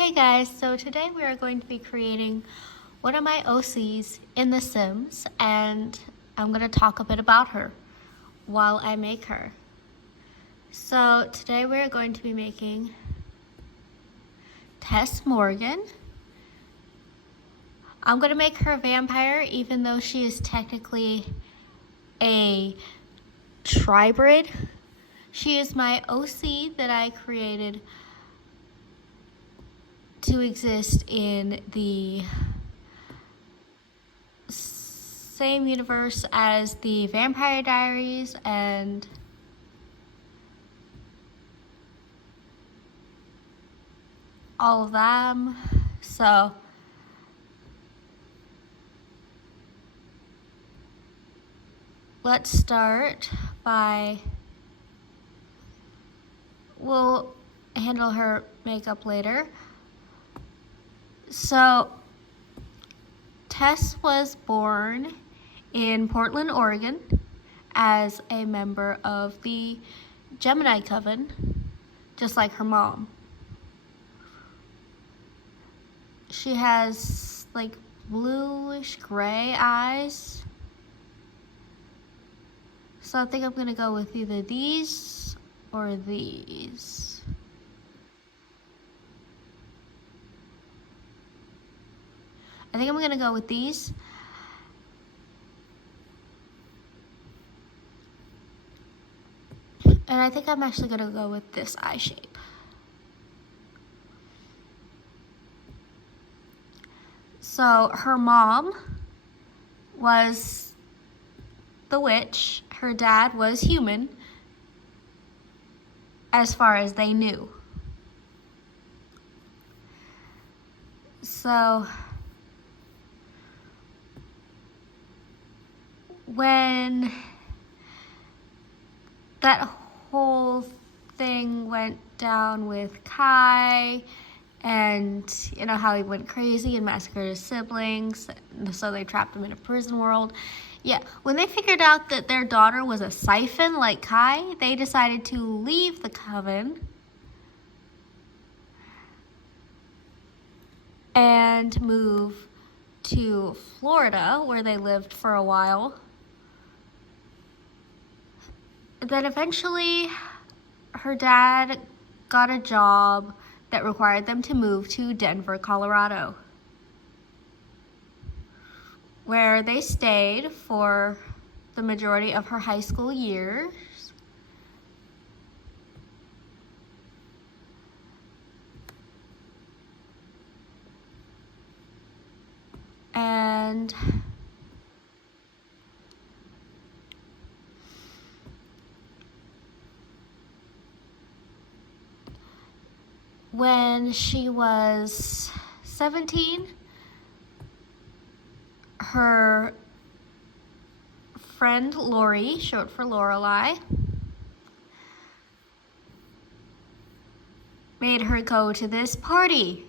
Hey guys, so today we are going to be creating one of my OCs in The Sims, and I'm going to talk a bit about her while I make her. So today we're going to be making Tess Morgan. I'm going to make her a vampire even though she is technically a tribrid. She is my OC that I created to exist in the same universe as the Vampire Diaries and all of them. So let's start by, we'll handle her makeup later. So Tess was born in Portland, Oregon as a member of the Gemini Coven, just like her mom. She has like bluish gray eyes. So I think I'm gonna go with either these or these. I think I'm gonna go with these. And I think I'm actually gonna go with this eye shape. So her mom was the witch. Her dad was human, as far as they knew. So when that whole thing went down with Kai, and you know how he went crazy and massacred his siblings, so they trapped him in a prison world. Yeah, when they figured out that their daughter was a siphon like Kai, they decided to leave the coven and move to Florida, where they lived for a while. Then eventually her dad got a job that required them to move to Denver, Colorado, where they stayed for the majority of her high school years. And when she was 17, her friend Lori, short for Lorelai, made her go to this party.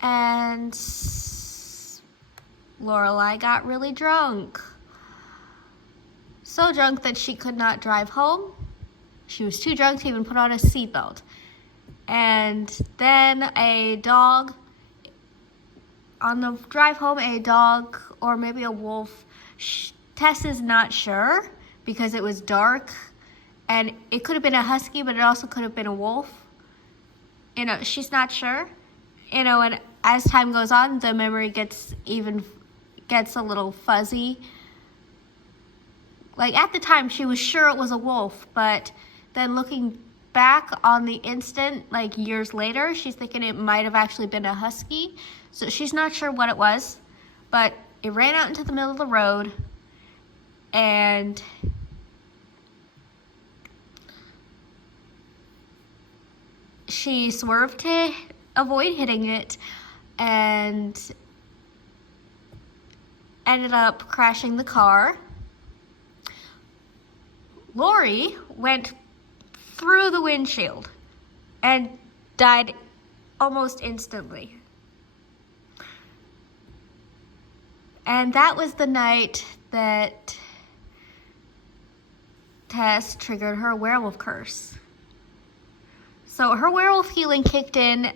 And Lorelai got really drunk. So drunk that she could not drive home. She was too drunk to even put on a seatbelt. And then a dog, on the drive home, a dog or maybe a wolf, Tess is not sure because it was dark, and it could have been a husky, but it also could have been a wolf. You know, she's not sure. You know, and as time goes on, the memory gets a little fuzzy. Like at the time, she was sure it was a wolf, but then looking back on the instant, like years later, she's thinking it might have actually been a husky. So she's not sure what it was, but it ran out into the middle of the road, and she swerved to avoid hitting it and ended up crashing the car. Lori went through the windshield and died almost instantly. And that was the night that Tess triggered her werewolf curse. So her werewolf healing kicked in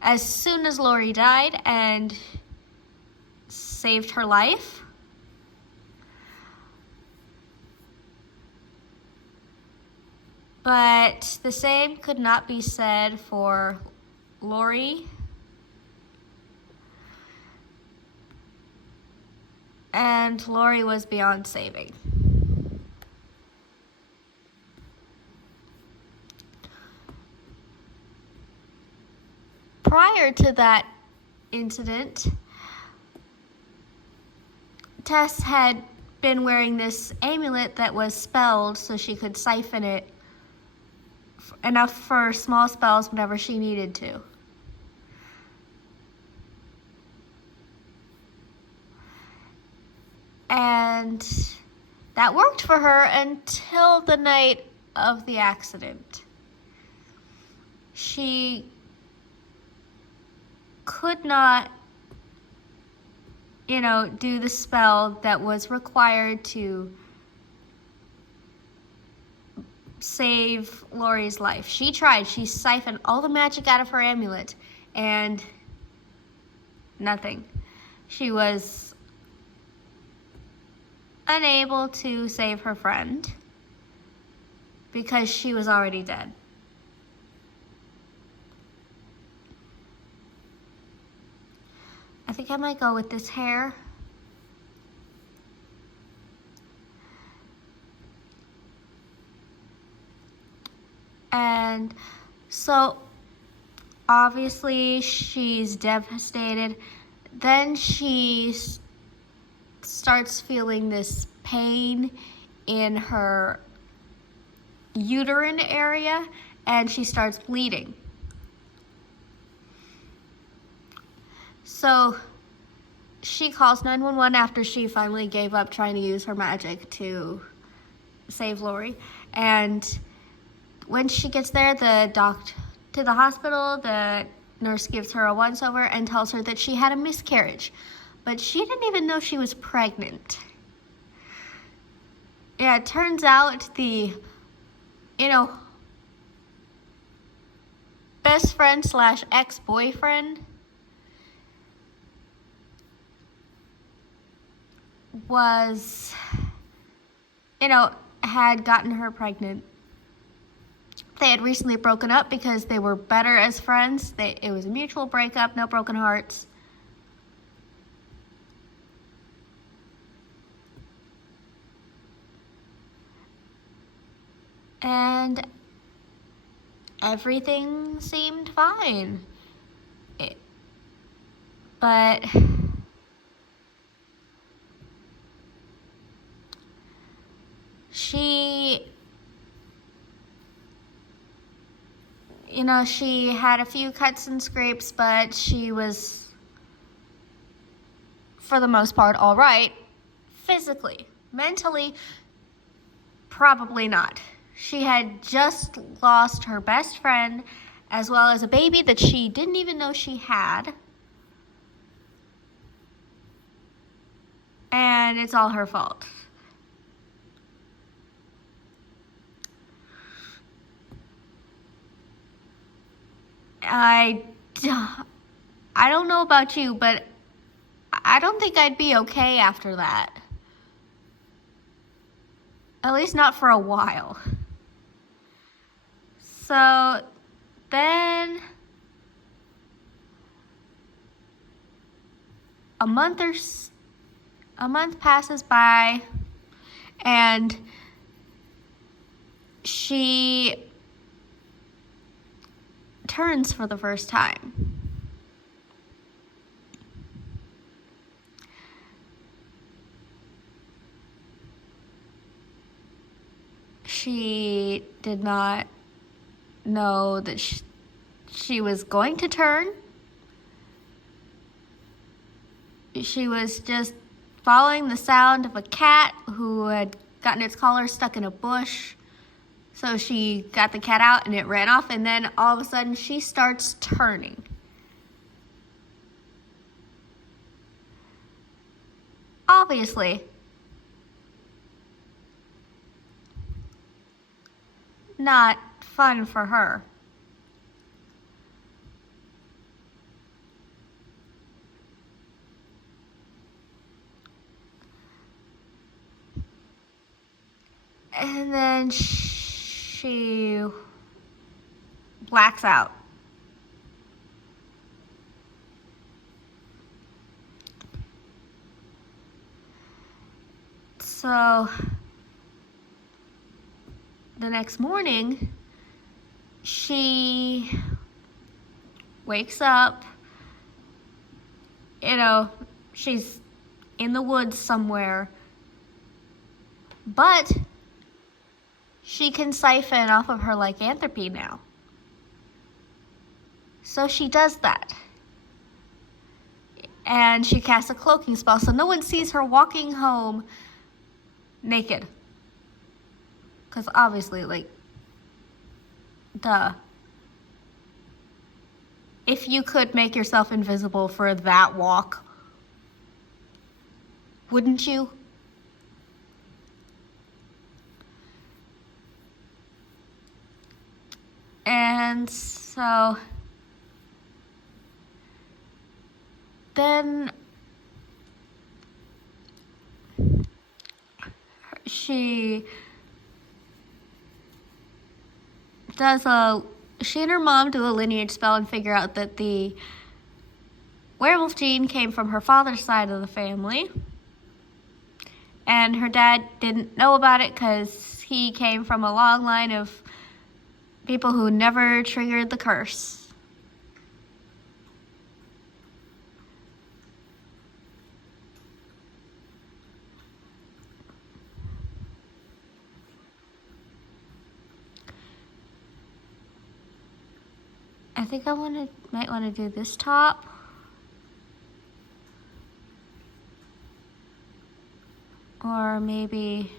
as soon as Lori died and saved her life. But the same could not be said for Lori. And Lori was beyond saving. Prior to that incident, Tess had been wearing this amulet that was spelled so she could siphon it enough for small spells whenever she needed to. And that worked for her until the night of the accident. She could not, do the spell that was required to save Lori's life. She tried. She siphoned all the magic out of her amulet, and nothing. She was unable to save her friend because she was already dead. I think I might go with this hair. And so obviously she's devastated. Then she starts feeling this pain in her uterine area, and she starts bleeding. So she calls 911 after she finally gave up trying to use her magic to save Lori. And when she gets there, to the hospital, the nurse gives her a once-over and tells her that she had a miscarriage. But she didn't even know she was pregnant. Yeah, it turns out the, best friend / ex-boyfriend was, had gotten her pregnant. They had recently broken up because they were better as friends. It was a mutual breakup, no broken hearts. And everything seemed fine. But she had a few cuts and scrapes, but she was, for the most part, all right. Physically. Mentally, probably not. She had just lost her best friend, as well as a baby that she didn't even know she had. And it's all her fault. I don't know about you, but I don't think I'd be okay after that. At least not for a while. So then a month passes by, and she turns for the first time. She did not know that she was going to turn. She was just following the sound of a cat who had gotten its collar stuck in a bush. So she got the cat out and it ran off, and then all of a sudden she starts turning. Obviously, not fun for her. And then she blacks out. So the next morning, she wakes up, she's in the woods somewhere, but she can siphon off of her lycanthropy now. So she does that. And she casts a cloaking spell, so no one sees her walking home naked. Because obviously, duh. If you could make yourself invisible for that walk, wouldn't you? And so then she and her mom do a lineage spell and figure out that the werewolf gene came from her father's side of the family. And her dad didn't know about it because he came from a long line of people who never triggered the curse. I think I might want to do this top. Or maybe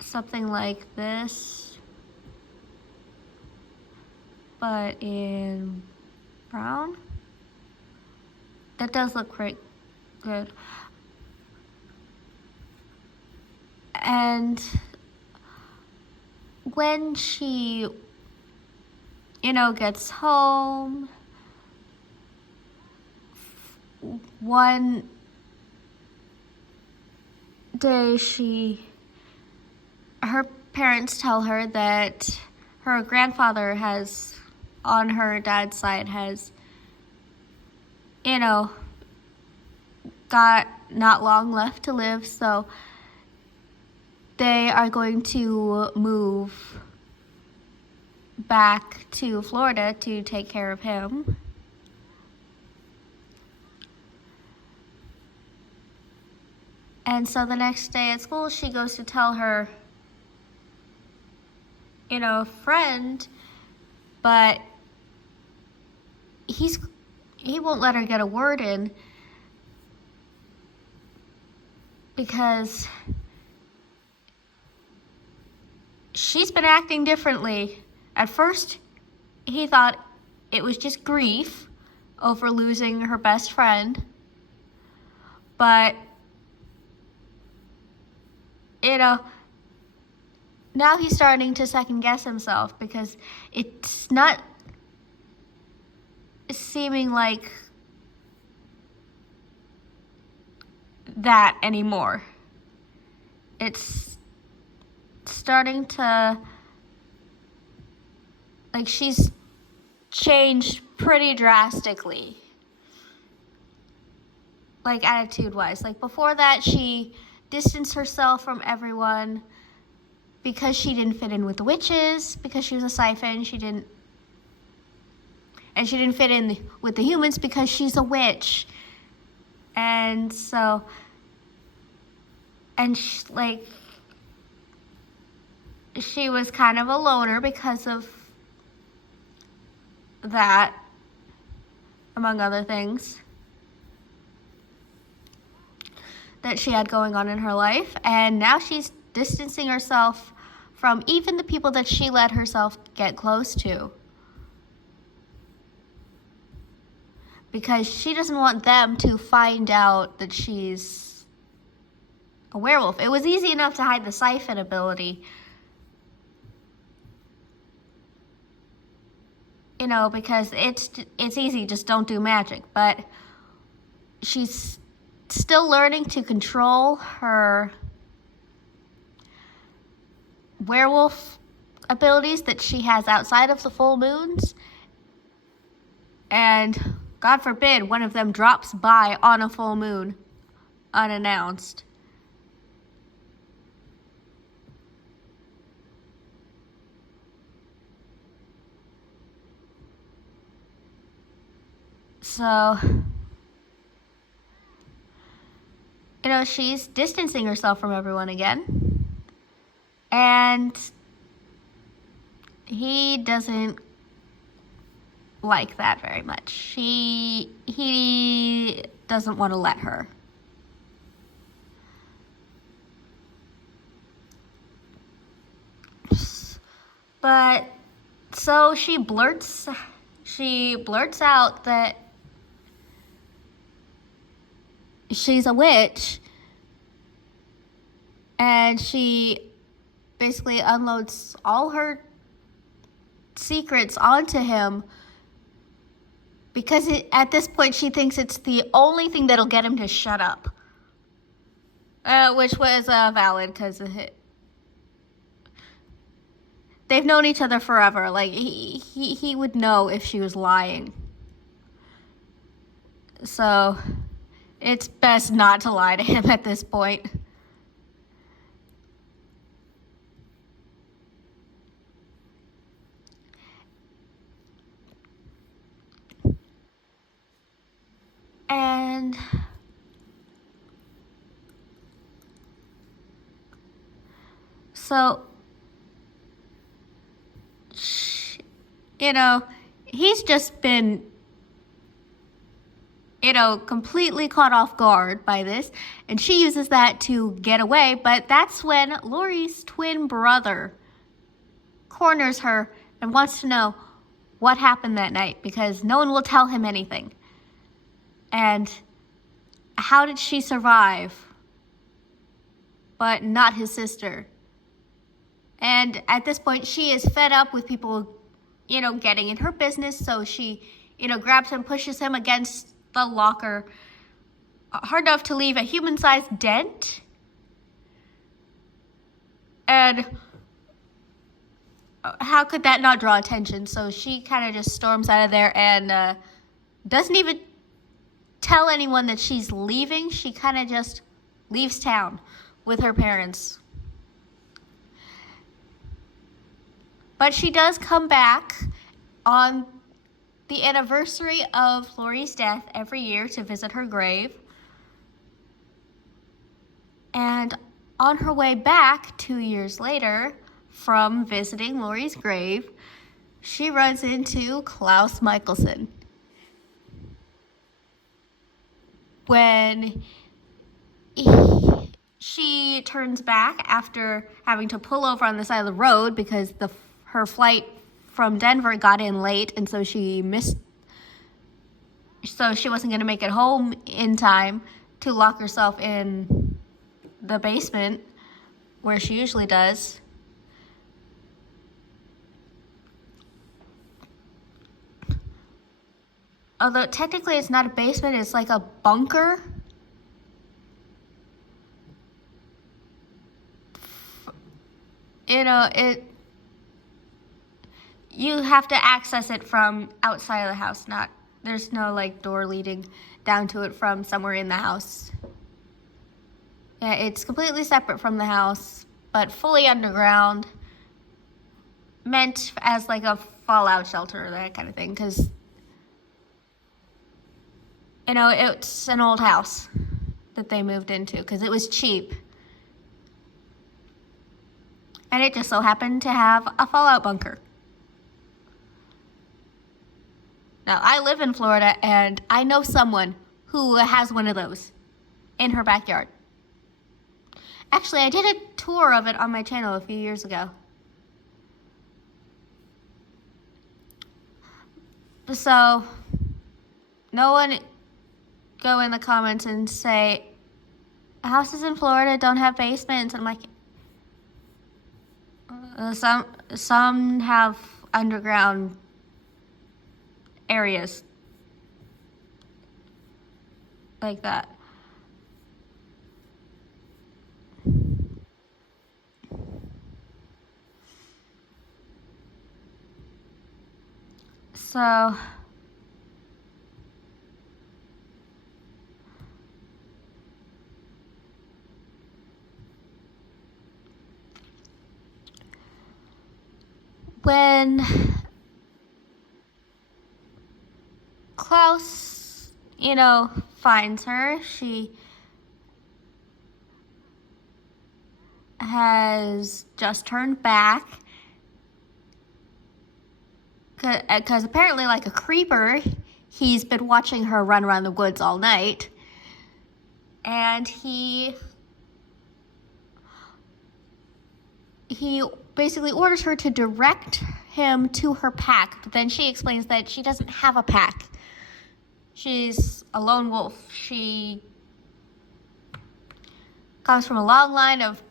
something like this, but in brown. That does look pretty good. And when she, gets home, one day her parents tell her that her grandfather on her dad's side has, got not long left to live, so they are going to move back to Florida to take care of him. And so the next day at school, she goes to tell her, friend, but he won't let her get a word in because she's been acting differently. At first, he thought it was just grief over losing her best friend, but now he's starting to second guess himself because it's not seeming like that anymore. It's starting to, she's changed pretty drastically. Attitude-wise. Before that, she distanced herself from everyone because she didn't fit in with the witches, because she was a siphon. She didn't fit in with the humans because she's a witch. And so, she was kind of a loner because of that, among other things that she had going on in her life. And now she's distancing herself from even the people that she let herself get close to, because she doesn't want them to find out that she's a werewolf. It was easy enough to hide the siphon ability. You know, because it's easy, just don't do magic. But she's still learning to control her werewolf abilities that she has outside of the full moons. And God forbid one of them drops by on a full moon unannounced. So, you know, she's distancing herself from everyone again. And he doesn't like that very much. He doesn't want to let her. But so she blurts out that she's a witch, and she basically unloads all her secrets onto him because at this point she thinks it's the only thing that'll get him to shut up, which was valid because they've known each other forever. Like he would know if she was lying, so it's best not to lie to him at this point. And so, you know, he's just been, you know, completely caught off guard by this, and she uses that to get away. But that's when Lori's twin brother corners her and wants to know what happened that night because no one will tell him anything. And how did she survive, but not his sister? And at this point, she is fed up with people, you know, getting in her business. So she, you know, grabs him, pushes him against the locker, hard enough to leave a human-sized dent. And how could that not draw attention? So she kind of just storms out of there and doesn't even tell anyone that she's leaving. She kind of just leaves town with her parents. But she does come back on the anniversary of Lori's death every year to visit her grave. And on her way back 2 years later from visiting Lori's grave, she runs into Klaus Michelson. When she turns back after having to pull over on the side of the road because her flight from Denver got in late, and so she wasn't going to make it home in time to lock herself in the basement where she usually does. Although technically it's not a basement, it's like a bunker. You know, you have to access it from outside of the house, there's no like door leading down to it from somewhere in the house. Yeah, it's completely separate from the house, but fully underground, meant as like a fallout shelter or that kind of thing, because you know, it's an old house that they moved into because it was cheap. And it just so happened to have a fallout bunker. Now, I live in Florida and I know someone who has one of those in her backyard. Actually, I did a tour of it on my channel a few years ago. So, no one go in the comments and say, houses in Florida don't have basements. I'm like, some have underground areas like that. So when Klaus, finds her, she has just turned back. Because apparently, like a creeper, he's been watching her run around the woods all night. And he basically orders her to direct him to her pack. But then she explains that she doesn't have a pack. She's a lone wolf. She comes from a long line of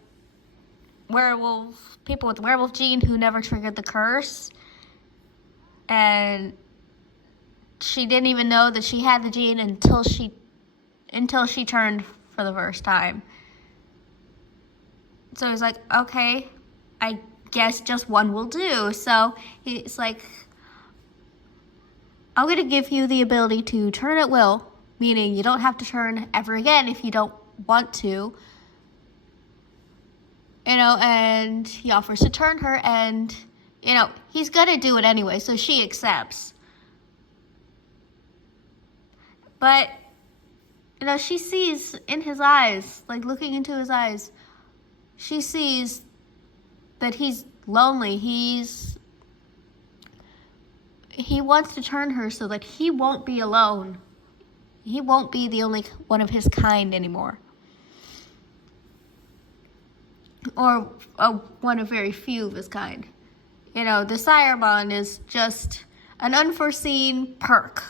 people with the werewolf gene who never triggered the curse. And she didn't even know that she had the gene until she turned for the first time. So he's like, okay, I guess just one will do. So he's like, I'm going to give you the ability to turn at will, meaning you don't have to turn ever again if you don't want to. And he offers to turn her, and he's gonna do it anyway, so she accepts. But, she sees in his eyes, like looking into his eyes, she sees that he's lonely. He wants to turn her so that he won't be alone. He won't be the only one of his kind anymore. Or one of very few of his kind. The sire bond is just an unforeseen perk.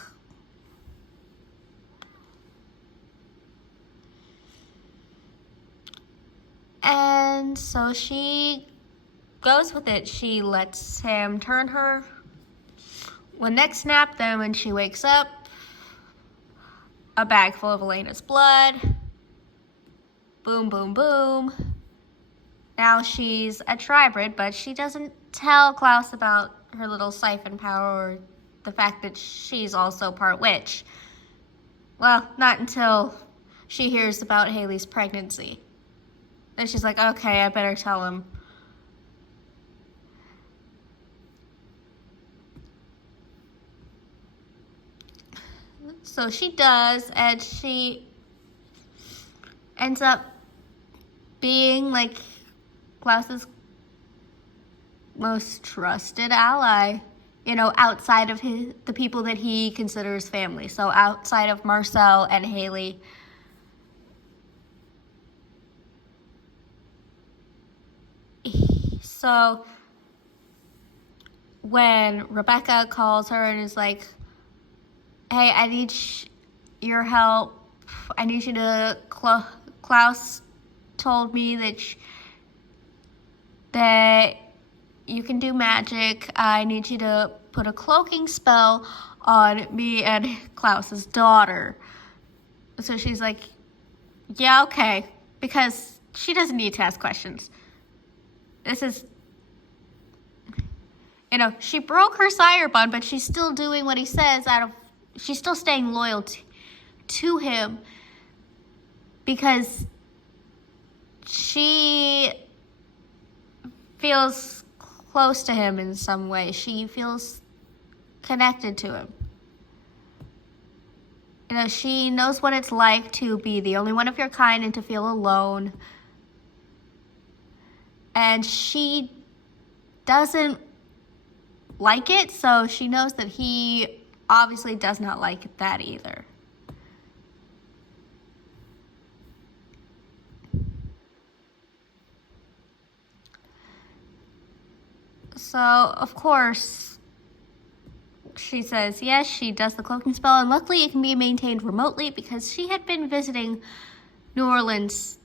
And so she goes with it. She lets him turn her. When next snap, then when she wakes up, a bag full of Elena's blood. Boom, boom, boom. Now she's a tribrid, but she doesn't tell Klaus about her little siphon power or the fact that she's also part witch. Well, not until she hears about Haley's pregnancy. Then she's like, okay, I better tell him. So she does, and she ends up being like Klaus's most trusted ally, outside of the people that he considers family. So outside of Marcel and Haley. So when Rebecca calls her and is like, hey, I need your help. I need you to, Klaus told me that you can do magic. I need you to put a cloaking spell on me and Klaus's daughter. So she's like, yeah, okay. Because she doesn't need to ask questions. This is, she broke her sire bond, but she's still doing what he says she's still staying loyal to him because she feels close to him in some way. She feels connected to him. She knows what it's like to be the only one of your kind and to feel alone. And she doesn't like it, so she knows that he obviously does not like that either. So, of course, she says yes, she does the cloaking spell, and luckily it can be maintained remotely because she had been visiting New Orleans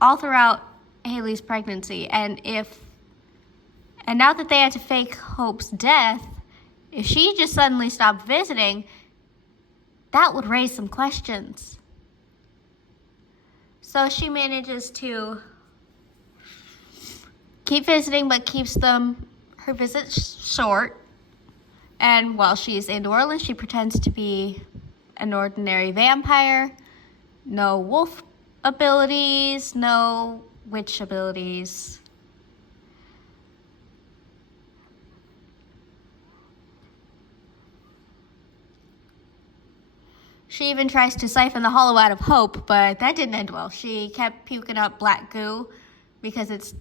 all throughout Haley's pregnancy. And now that they had to fake Hope's death, if she just suddenly stopped visiting, that would raise some questions. So she manages to keep visiting, but keeps her visits short. And while she's in New Orleans, she pretends to be an ordinary vampire. No wolf abilities, no witch abilities. She even tries to siphon the hollow out of Hope, but that didn't end well. She kept puking up black goo because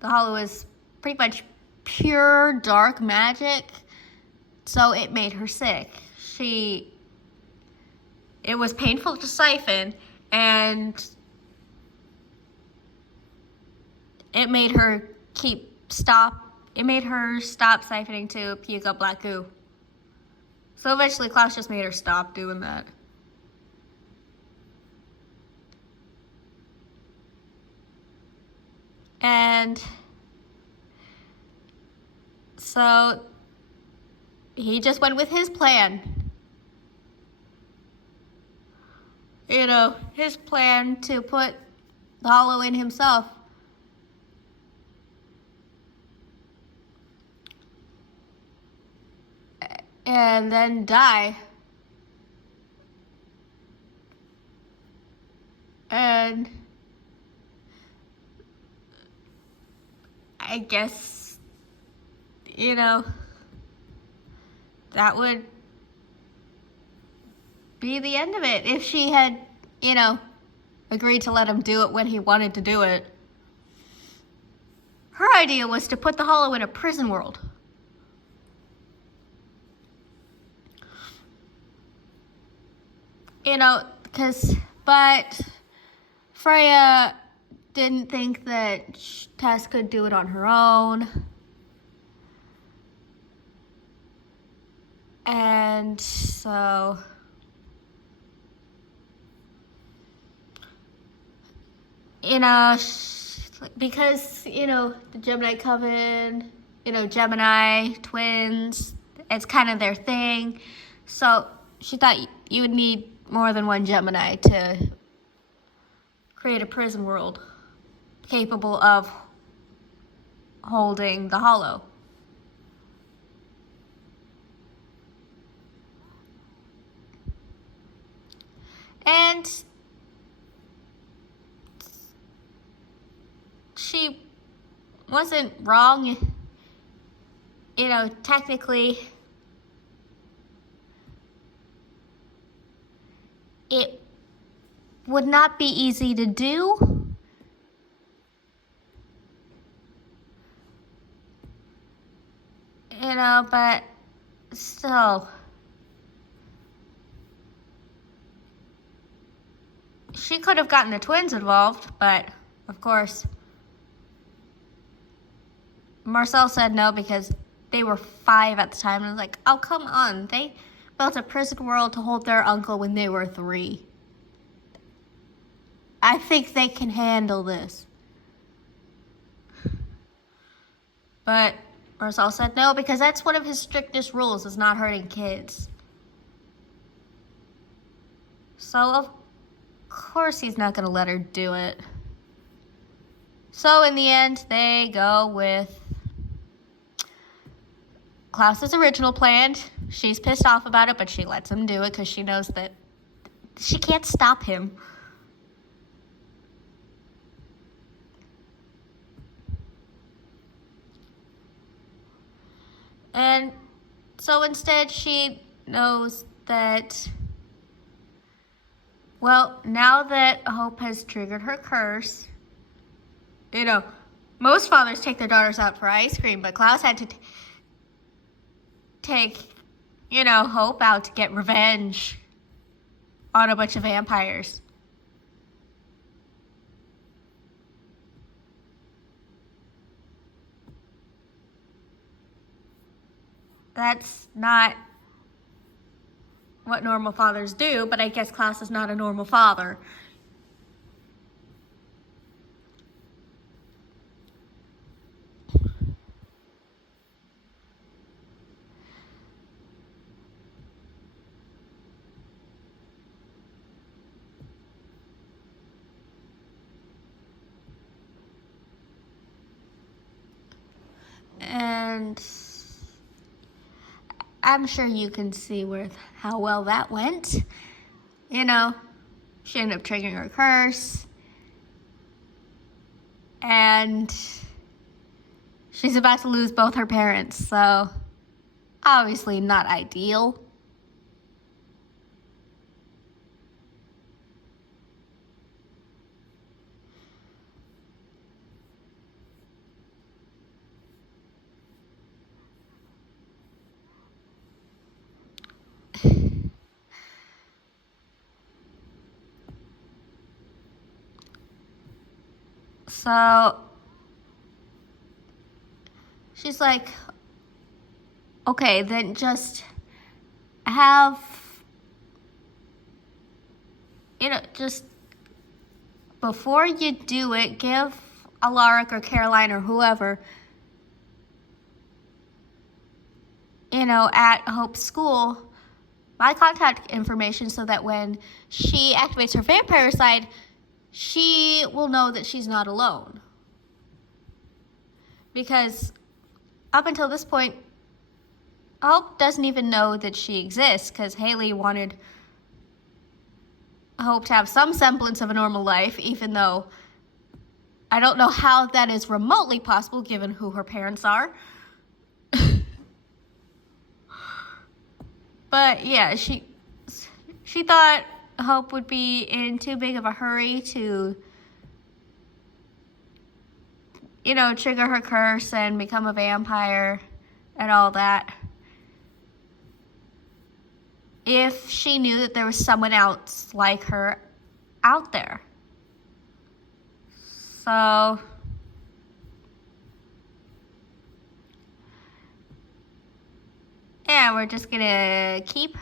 the hollow is pretty much pure dark magic, so it made her sick. It was painful to siphon, and it made her stop siphoning to puke up black goo. So eventually Klaus just made her stop doing that. And so he just went with his plan. His plan to put the hollow in himself. And then die. And I guess, that would be the end of it if she had, agreed to let him do it when he wanted to do it. Her idea was to put the hollow in a prison world. But Freya didn't think that Tess could do it on her own. And so because, the Gemini Coven, Gemini twins, it's kind of their thing. So she thought you would need more than one Gemini to create a prison world capable of holding the hollow. And she wasn't wrong, technically. It would not be easy to do. But still. She could have gotten the twins involved, but of course, Marcel said no because they were 5 at the time. And I was like, oh, come on. They built a prison world to hold their uncle when they were 3. I think they can handle this. But Marcel said no because that's one of his strictest rules, is not hurting kids. So of course he's not going to let her do it. So in the end, they go with Klaus's original plan. She's pissed off about it, but she lets him do it because she knows that she can't stop him. And so instead, she knows that, well, now that Hope has triggered her curse, most fathers take their daughters out for ice cream, but Klaus had to take, Hope out to get revenge on a bunch of vampires. That's not what normal fathers do, but I guess Klaus is not a normal father. I'm sure you can see how well that went. You know, she ended up triggering her curse. And she's about to lose both her parents, so obviously not ideal. So she's like, okay, then just have, just before you do it, give Alaric or Caroline or whoever, at Hope's school, my contact information so that when she activates her vampire side, she will know that she's not alone. Because up until this point, Hope doesn't even know that she exists because Haley wanted Hope to have some semblance of a normal life, even though I don't know how that is remotely possible given who her parents are. But yeah, she thought Hope would be in too big of a hurry to, trigger her curse and become a vampire and all that. If she knew that there was someone else like her out there. So yeah, we're just gonna keep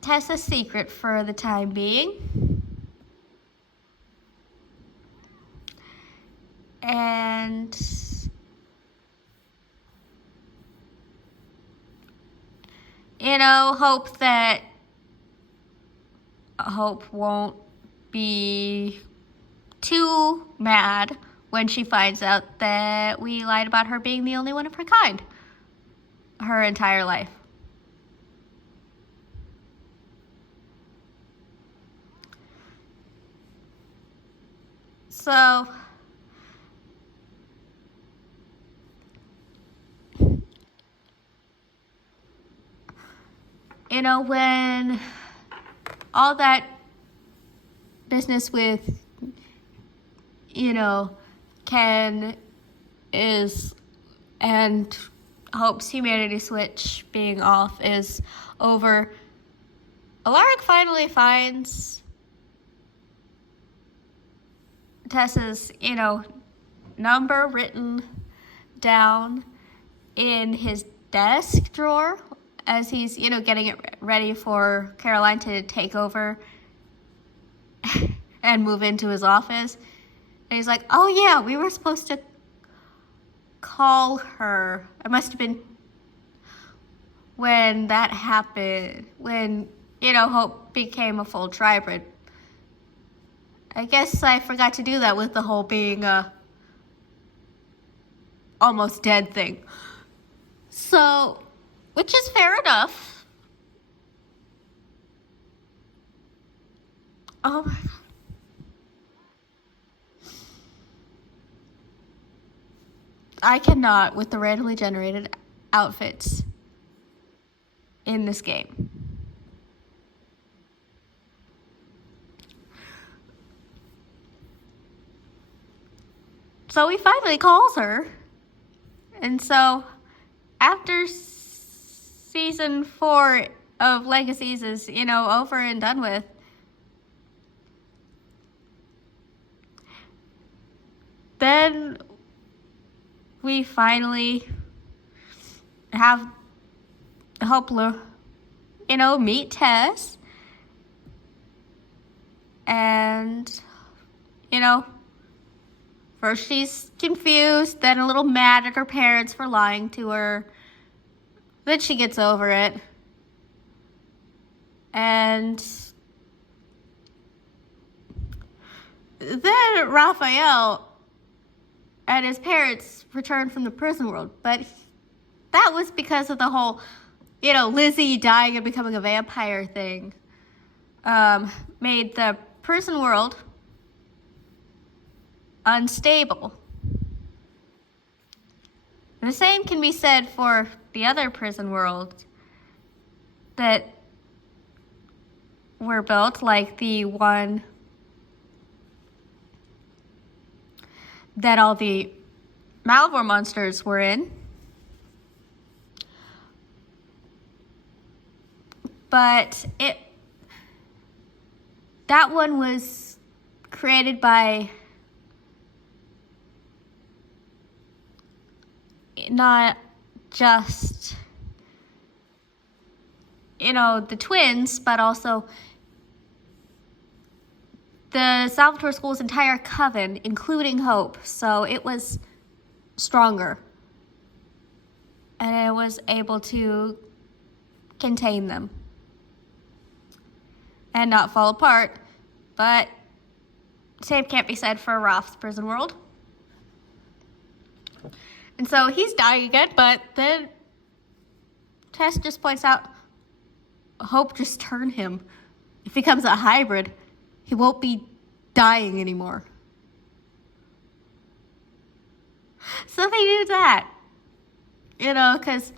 Tessa secret for the time being. And hope that Hope won't be too mad when she finds out that we lied about her being the only one of her kind her entire life. So when all that business with, Ken is, and Hope's humanity switch being off is over, Alaric finally finds Tessa's, number written down in his desk drawer as he's, getting it ready for Caroline to take over and move into his office. And he's like, oh yeah, we were supposed to call her. It must have been when that happened, when, Hope became a full tribrid. I guess I forgot to do that with the whole being a almost dead thing. So, which is fair enough. Oh my God. I cannot with the randomly generated outfits in this game. So he finally calls her. And so after season 4 of Legacies is, over and done with, then we finally have Hope, meet Tess. And, first she's confused, then a little mad at her parents for lying to her. Then she gets over it. And then Raphael and his parents return from the prison world. But that was because of the whole, Lizzie dying and becoming a vampire thing. Made the prison world unstable. The same can be said for the other prison worlds that were built, like the one that all the Malivore monsters were in. But that one was created by not just, the twins, but also the Salvatore School's entire coven, including Hope. So it was stronger. And it was able to contain them and not fall apart. But same can't be said for Roth's prison world. And so he's dying again, but then Tess just points out, Hope just turned him. If he becomes a hybrid, he won't be dying anymore. So they do that. Because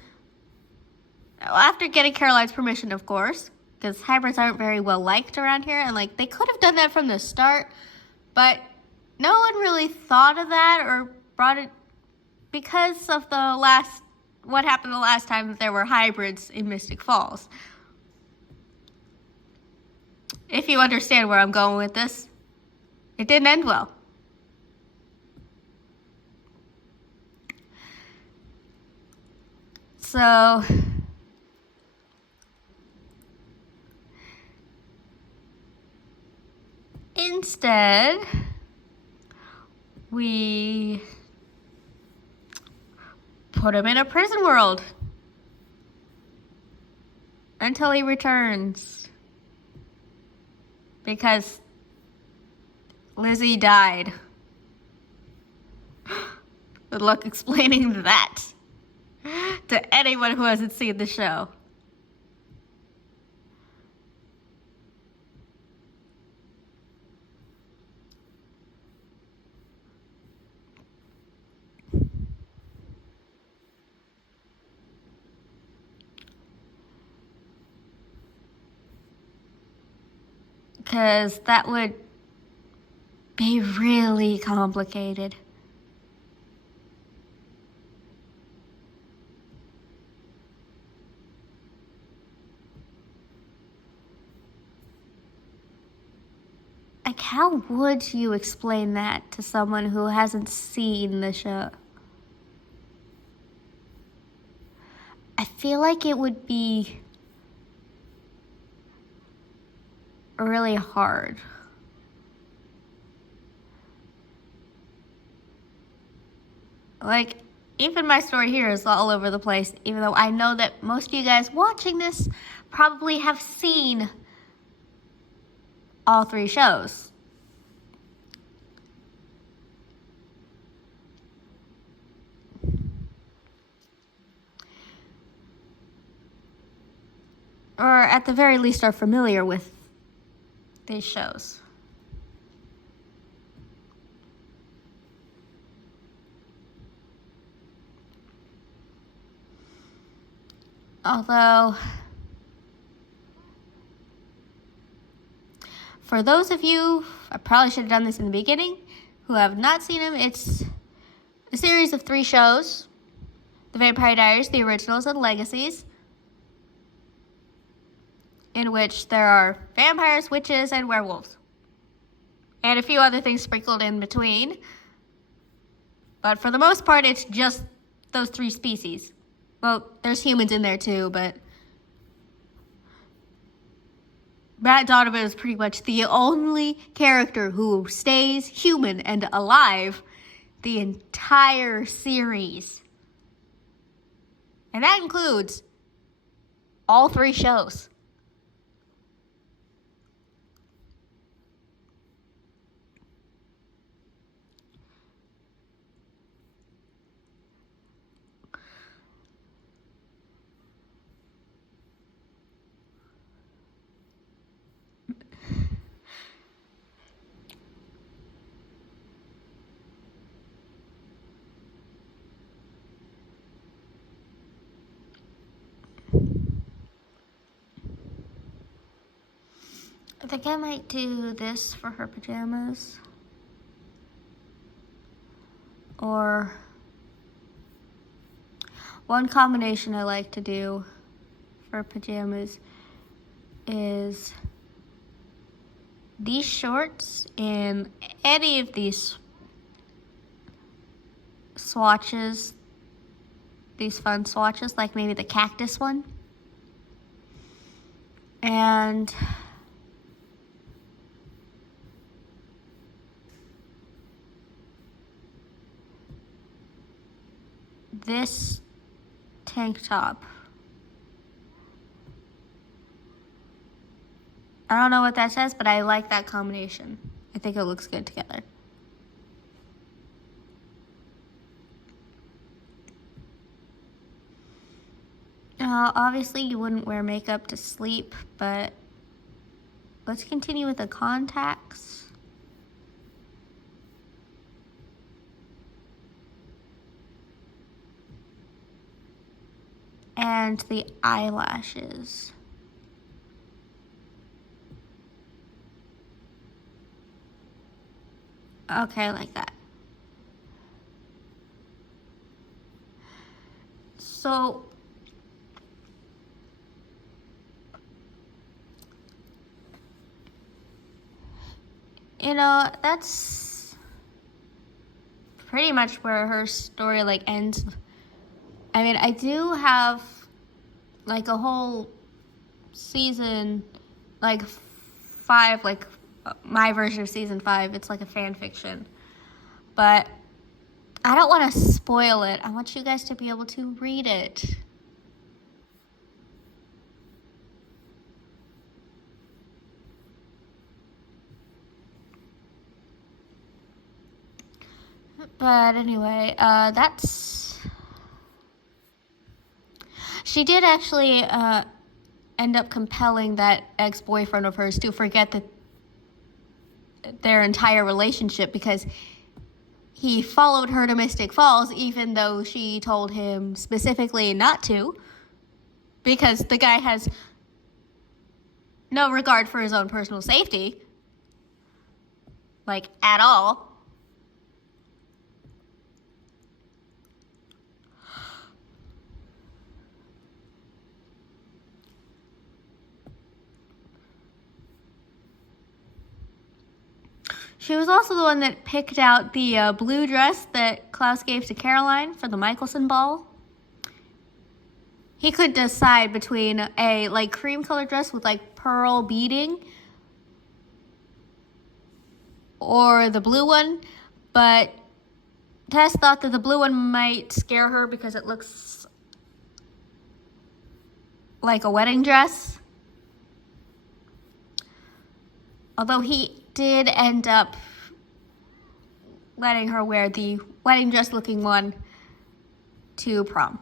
after getting Caroline's permission, of course, because hybrids aren't very well liked around here, and they could have done that from the start, but no one really thought of that or brought it because of what happened the last time that there were hybrids in Mystic Falls. If you understand where I'm going with this, it didn't end well. So instead, we put him in a prison world until he returns. Because Lizzie died. Good luck explaining that to anyone who hasn't seen the show. Because that would be really complicated. How would you explain that to someone who hasn't seen the show? I feel like it would be really hard. Even my story here is all over the place, even though I know that most of you guys watching this probably have seen all 3 shows. Or at the very least are familiar with these shows. Although, for those of you, I probably should have done this in the beginning, who have not seen them, it's a series of 3 shows. The Vampire Diaries, the originals, and Legacies, in which there are vampires, witches, and werewolves. And a few other things sprinkled in between. But for the most part, it's just those 3 species. Well, there's humans in there too, but Matt Donovan is pretty much the only character who stays human and alive the entire series. And that includes all 3 shows. think I might do this for her pajamas. Or one combination I like to do for pajamas is these shorts and any of these swatches, these fun swatches, like maybe the cactus one. And this tank top. I don't know what that says, but I like that combination. I think it looks good together. Obviously, you wouldn't wear makeup to sleep, but let's continue with the contacts. And the eyelashes. Okay, like that. So, that's pretty much where her story ends. I mean, I do have a whole season, 5, my version of season 5. It's like a fan fiction, but I don't want to spoil it. I want you guys to be able to read it. But anyway, she did actually end up compelling that ex-boyfriend of hers to forget their entire relationship, because he followed her to Mystic Falls even though she told him specifically not to, because the guy has no regard for his own personal safety, at all. She was also the one that picked out the blue dress that Klaus gave to Caroline for the Michelson ball. He could decide between a cream colored dress with pearl beading or the blue one, but Tess thought that the blue one might scare her because it looks like a wedding dress. Although he did end up letting her wear the wedding dress looking one to prom.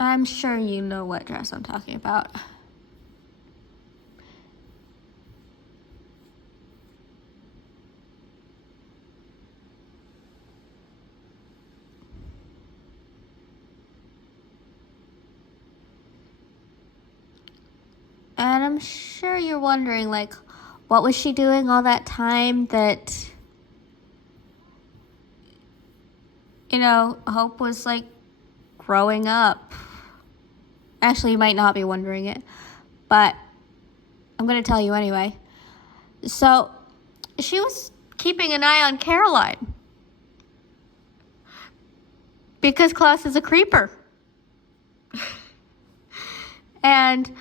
I'm sure you know what dress I'm talking about. And I'm sure you're wondering, what was she doing all that time that, Hope was, growing up? Actually, you might not be wondering it, but I'm going to tell you anyway. So, she was keeping an eye on Caroline because Klaus is a creeper. And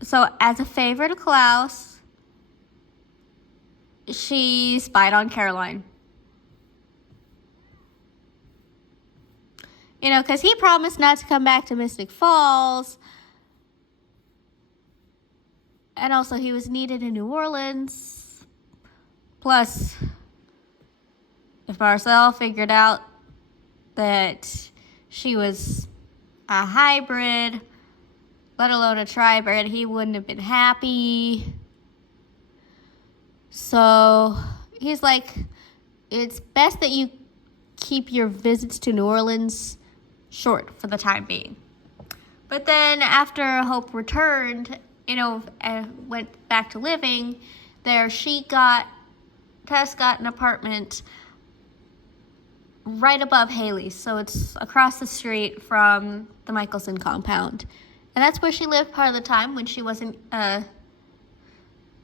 so, as a favor to Klaus, she spied on Caroline. Because he promised not to come back to Mystic Falls. And also, he was needed in New Orleans. Plus, if Marcel figured out that she was a hybrid, let alone a tribrid, he wouldn't have been happy. So he's like, it's best that you keep your visits to New Orleans short for the time being. But then after Hope returned, and went back to living there, Tess got an apartment right above Haley's. So it's across the street from the Michelson compound. And that's where she lived part of the time when she wasn't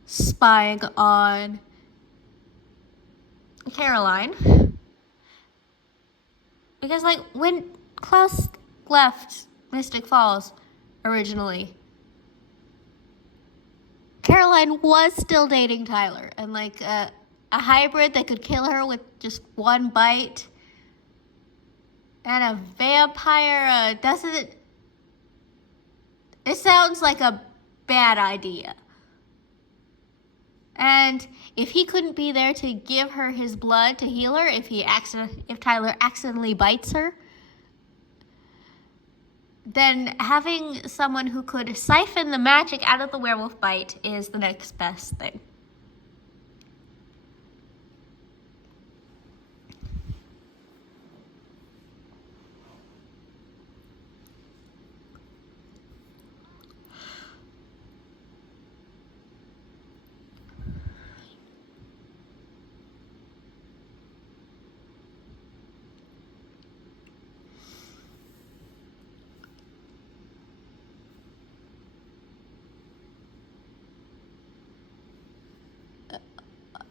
spying on Caroline. Because, like, when Klaus left Mystic Falls originally, Caroline was still dating Tyler. And, like, a hybrid that could kill her with just one bite. And a vampire it sounds like a bad idea. And if he couldn't be there to give her his blood to heal her, if Tyler accidentally bites her, then having someone who could siphon the magic out of the werewolf bite is the next best thing.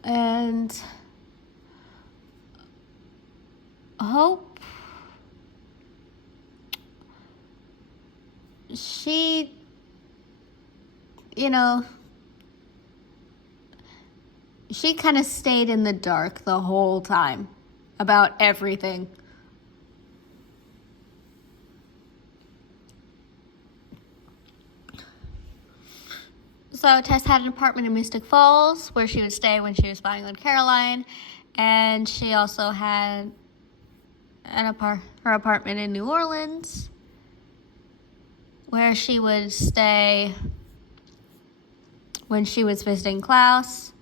And Hope, she, she kind of stayed in the dark the whole time about everything. So Tess had an apartment in Mystic Falls where she would stay when she was spying on Caroline. And she also had her apartment in New Orleans where she would stay when she was visiting Klaus.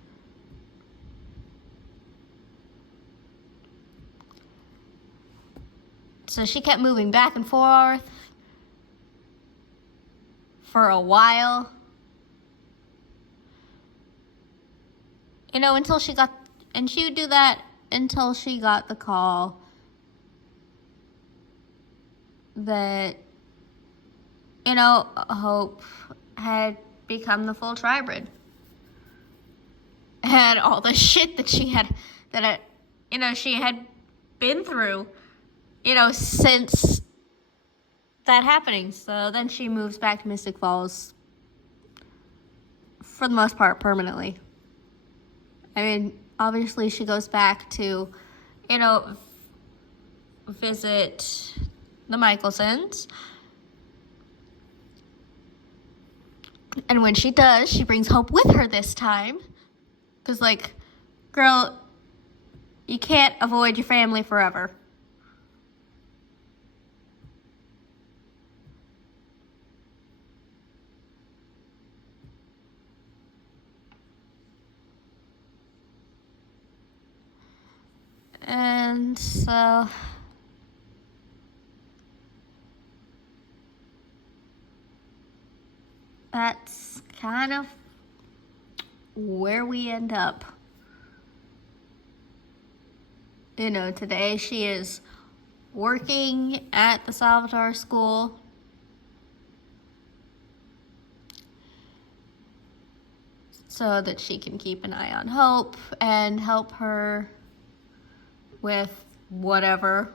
So she kept moving back and forth for a while. Until she got, and she would do that until she got the call that, Hope had become the full tribrid. And all the shit that she had been through, since that happening. So then she moves back to Mystic Falls for the most part permanently. I mean, obviously she goes back to, visit the Michelsons. And when she does, she brings Hope with her this time. Because, girl, you can't avoid your family forever. And so that's kind of where we end up. Today she is working at the Salvatore School. So that she can keep an eye on Hope and help her with whatever.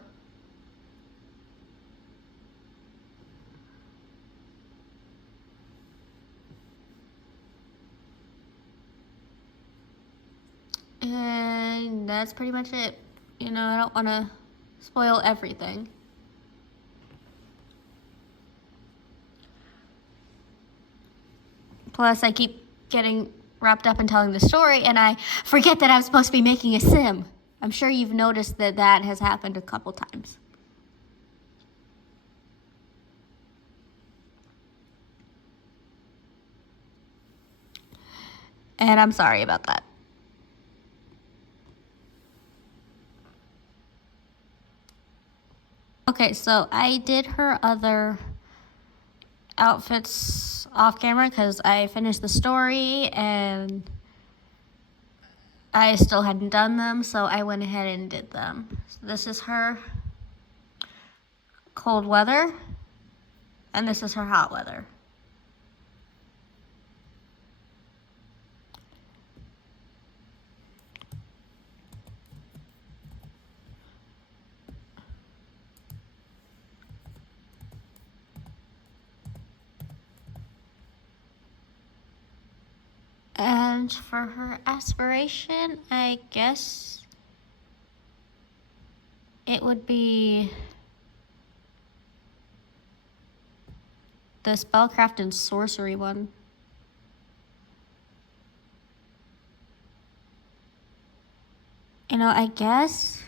And that's pretty much it. I don't want to spoil everything. Plus, I keep getting wrapped up in telling the story, and I forget that I'm supposed to be making a sim. I'm sure you've noticed that has happened a couple times. And I'm sorry about that. Okay, so I did her other outfits off camera because I finished the story and I still hadn't done them, so I went ahead and did them. So this is her cold weather, and this is her hot weather. And for her aspiration, I guess it would be the spellcraft and sorcery one. You know, I guess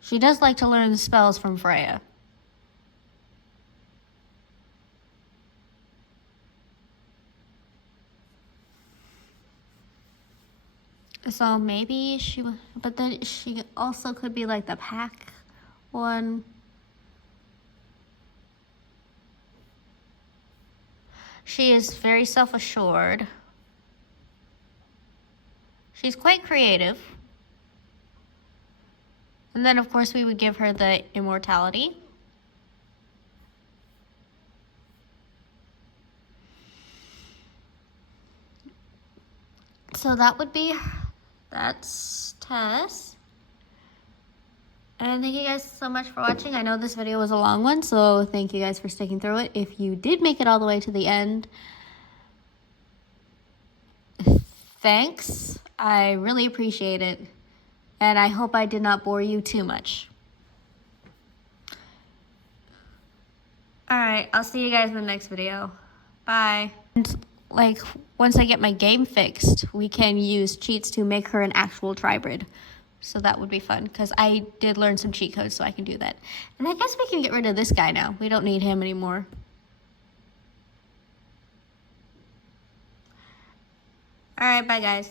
she does like to learn the spells from Freya. So maybe but then she also could be like the pack one. She is very self-assured. She's quite creative. And then, of course, we would give her the immortality. So that's Tess. And thank you guys so much for watching. I know this video was a long one, so thank you guys for sticking through it. If you did make it all the way to the end, thanks. I really appreciate it. And I hope I did not bore you too much. Alright, I'll see you guys in the next video. Bye. And once I get my game fixed, we can use cheats to make her an actual tribrid. So that would be fun, because I did learn some cheat codes, so I can do that. And I guess we can get rid of this guy now. We don't need him anymore. Alright, bye guys.